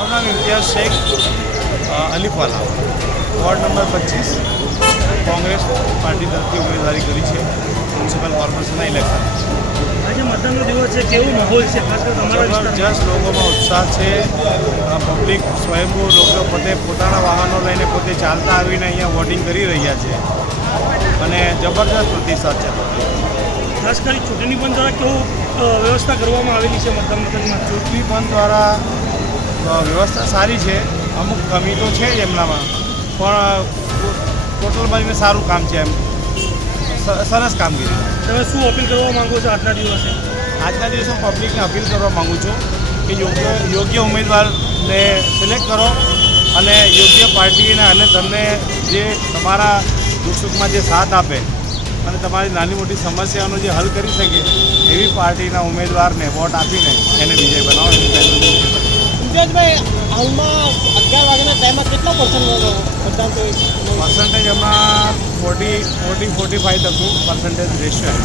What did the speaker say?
મારું નામ Imtiyaz Shaikh Alifwala, ward number 25 Congress party તરફથી ઉમેદવારી કરી છે મ્યુનિસિપલ કોર્પોરેશનના ઇલેક્શન. આજે મતદાનનો દિવસ છે, કેવો માહોલ છે? ખાસ કરીને તમારા જબરજસ્ત લોકોમાં ઉત્સાહ છે. પબ્લિક સ્વયંભૂ લોકો પોતે પોતાના વાહનો લઈને પોતે ચાલતા આવીને અહીંયા વોટિંગ કરી રહ્યા છે અને જબરજસ્ત પ્રતિસાદ છે. ખાસ કરી ચૂંટણી પંચ દ્વારા કેવું વ્યવસ્થા કરવામાં આવેલી છે મતદાન મથકમાં? ચૂંટણી પંચ દ્વારા વ્યવસ્થા સારી છે. અમુક કમી તો છે જ એમનામાં, પણ ટોટલ મળીને સારું કામ છે. એમ સરસ કામગીરી. તમે શું અપીલ કરવા માંગો છો આજના દિવસે? આજના દિવસે પબ્લિકને અપીલ કરવા માગું છું કે યોગ્ય ઉમેદવારને સિલેક્ટ કરો અને યોગ્ય પાર્ટીને અને તમને જે તમારા દુઃખ સુખમાં જે સાથ આપે અને તમારી નાની મોટી સમસ્યાઓનો જે હલ કરી શકે એવી પાર્ટીના ઉમેદવારને વોટ આપીને એને વિજય બનાવો. ઇમ્તિયાઝભાઈ, હાલમાં 11 વાગ્યાના ટાઈમમાં કેટલા મતદાન પર્સન્ટેજ હમણાં 40-45% રેશિયો.